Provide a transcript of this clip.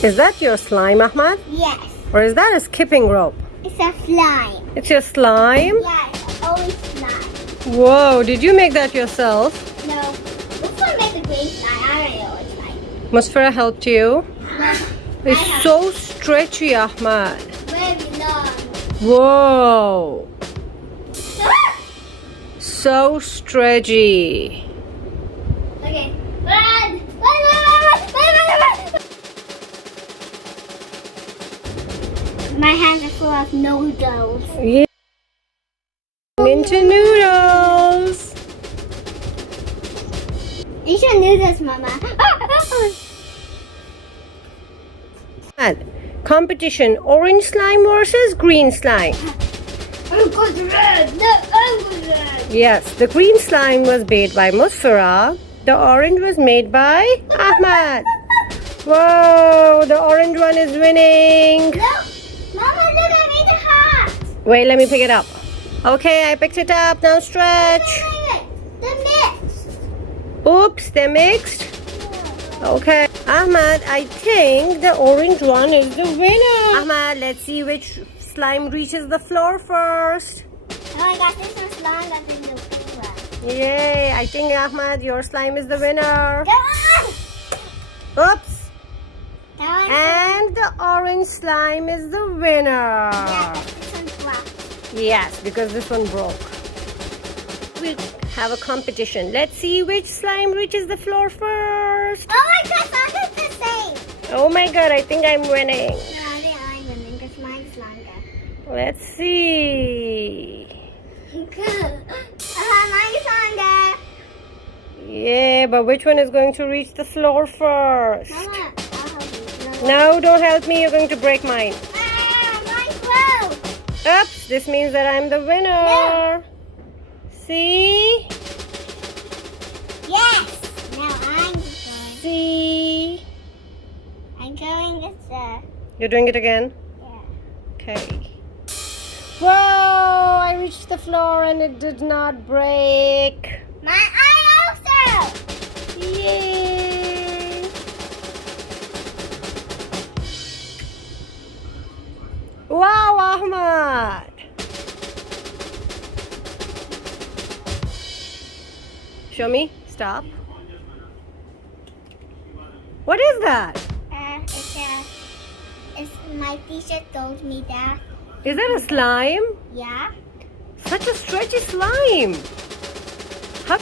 Is that your slime, Ahmad? Yes. Or is that a skipping rope? It's a slime. It's your slime? Yeah, it's always slime. Whoa, did you make that yourself? No. This one makes a green slime. I already know it's slime. Musfira helped you? No. It's so stretchy, Ahmad. Very long. Whoa. So stretchy. Okay. Run! Run! My hands are full of noodles. Yeah. Into noodles. You should noodles, Mama. Competition, orange slime versus green slime. I'm good red. No, I'm good red. Yes, the green slime was made by Musfira. The orange was made by Ahmad. Whoa, the orange one is winning. No. Mama, look, I made a heart. Wait, let me pick it up. Okay, I picked it up. Now stretch. Wait. The mix. Oops, they're mixed. Okay. Ahmad, I think the orange one is the winner. Ahmad, let's see which slime reaches the floor first. Oh my gosh, this one's longer than the blue one. Yay, I think Ahmad, your slime is the winner. Come on. Oops. And the orange slime is the winner. Yeah, this one's black. Yes, because this one broke. We'll have a competition. Let's see which slime reaches the floor first. Oh my gosh, I did the same. Oh my god, I think I'm winning. No, I think I'm winning because mine's longer. Let's see. Mine's longer. Yeah, but which one is going to reach the floor first? Mama, I'll help you. No, don't help me. You're going to break mine. Mine's blue. Oops, this means that I'm the winner. See? Yes. Now I'm going. See? I'm going this way. You're doing it again? Yeah. Okay. Whoa! I reached the floor and it did not break. I also. Yay! Wow, Ahmad! Show me. Stop. What is that? It's my teacher told me that. Is that a slime? Yeah. Such a stretchy slime. How